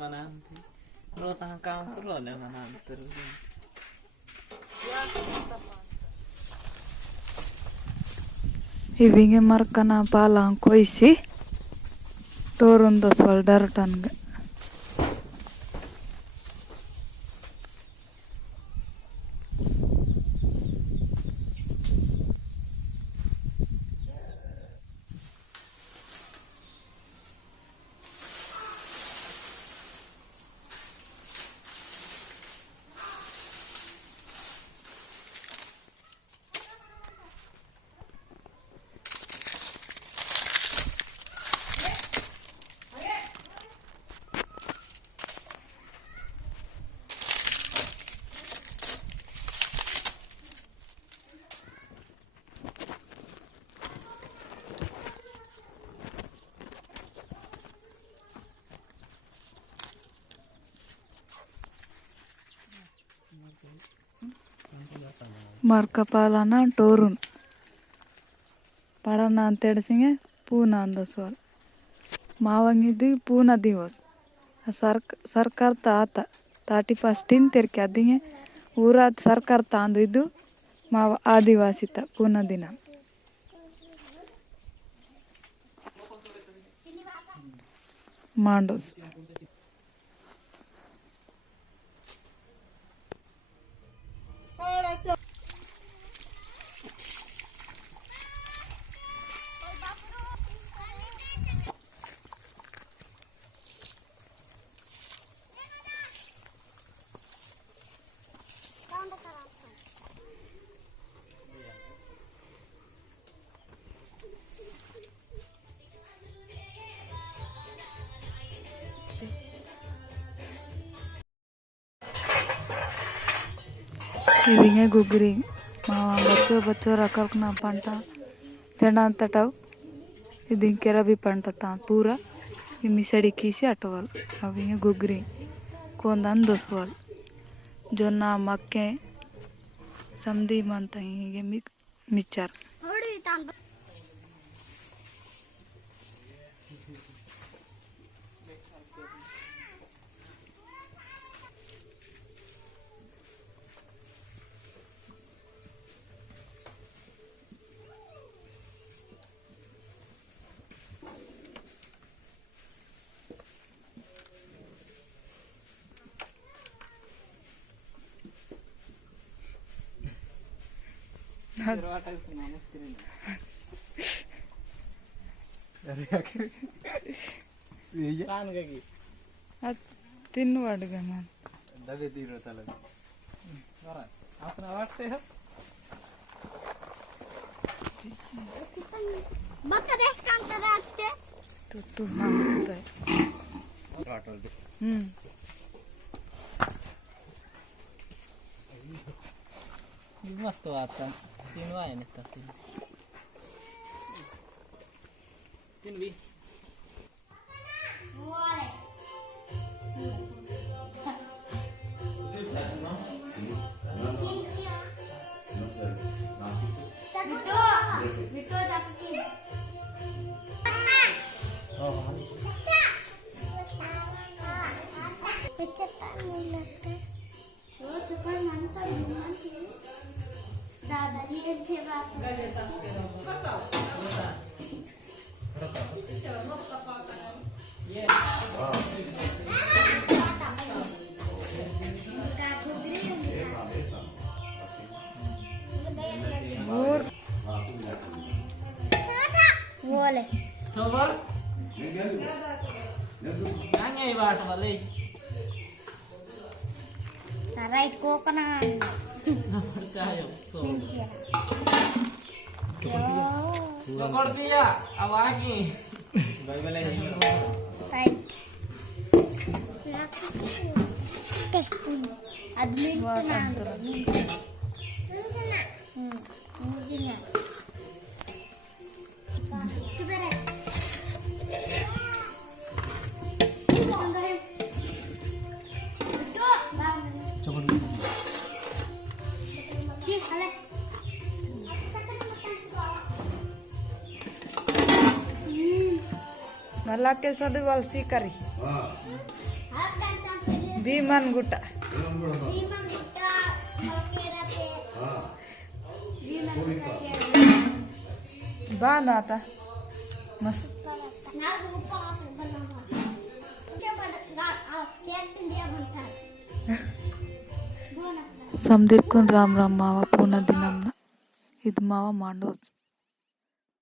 Mananti. Lo tang kamu tuh lo deh mananti. Ivinge markana palang koisi turun dos waldar tanga. Marka palana turun. Padana antedsinge puna andoswal. Mawangidu puna divos. Sarkar taata 31 terke adinge ಊರಾದ ಸರ್ಕಾರ ತಾಂದು ಇದು ಮಾವ ಆದಿವಾಸಿತ ಪುನ ದಿನ Mandous Ivinge gugri mawa bacco rakal kena panta tenan tataw idin kera bi panta ta pura imi sedi kisi atowal avinge gugri kondan doswal jonna makke samdi manta hige michar Tinu aduga man. Dade tiro tala. Ora, apna WhatsApp. Baka deh kan terakhir. Tu mangta. मस्त वाटतं तीन Y निघतात तीन बी boleh. Coba. Nanya ibarat kali. Tarai ko kanan. Percaya. Yo. Korpia, awaki. Bye-bye. Right. Admin tenang. Mungkin. Coba dulu. Malake sadu walsi kari. भीमन Gutta भीमन Gutta खेळते भीमन गुट्टा बा ना आता मस्त ನಾವು ಉಪ್ಪ ಬನ್ನಮ್ಮ ಉಕ್ಕೆ ಬಡ ಕೇಳ್ತಿದ್ಯಾ ಬಂತಾರೆ समदीर्कून राम राम मावा पूना दिनमना ಇದು ಮಾವ ಮಾಡೋದು